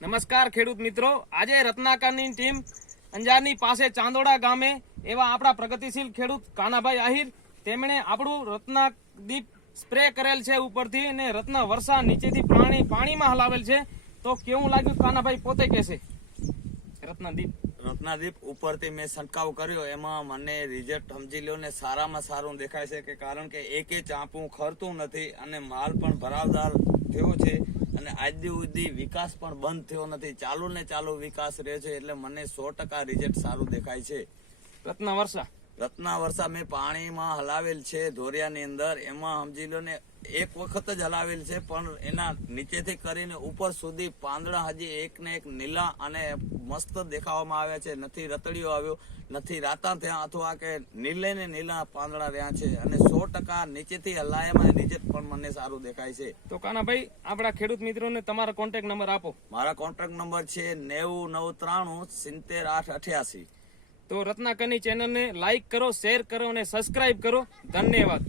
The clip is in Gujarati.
નમસ્કાર ખેડૂત મિત્રો, આજે રત્નાકરની ટીમ અંજારની પાસે ચાંદોડા ગામે એવા આપણા પ્રગતિશીલ ખેડૂત કાનાભાઈ આહિર તેમણે આપણું રત્નાદીપ સ્પ્રે કરેલ છે ઉપરથી અને રત્ન વર્ષા નીચેથી પાણીમાં હલાવેલ છે. તો કેવું લાગ્યું કાનાભાઈ પોતે કહેશે. રત્નાદીપ ઉપરથી મેં છંટકાવ કર્યો, એમાં મને રિઝલ્ટ સમજી લ્યો ને સારામાં સારું દેખાય છે કે કારણ કે એકે ચાંપું ખરતું નથી અને માલ પણ ભરાવદાર થયો છે અને આજ સુધી વિકાસ પણ બંધ થયો નથી, ચાલુ ને ચાલુ વિકાસ રહે છે. એટલે મને 100% રિઝલ્ટ સારું દેખાય છે. રત્નાવર્ષા મેં પાણીમાં હલાવેલ છે ધોરિયાની અંદર, એમાં સમજી લો ને એક વખત જ હલાવેલ છે પણ એના નીચેથી કરીને ઉપર સુધી પાંદડા હજી એક ને એક નીલા અને મસ્ત દેખાવામાં આવ્યા છે. નથી રતડીઓ આવ્યો, નથી રાતા થયા અથવા કે નીલે ને નીલા પાંદડા રહ્યા છે અને 100% નીચેથી હલાયામાં રિઝલ્ટ પણ મને સારું દેખાય છે. તો કાનાભાઈ આપણા ખેડૂત મિત્રોને તમારો કોન્ટેક્ટ નંબર આપો. મારા કોન્ટેક્ટ નંબર છે 9993 70888. તો રત્નાકરની ચેનલને લાઈક કરો, શેર કરો અને સબસ્ક્રાઇબ કરો. ધન્યવાદ.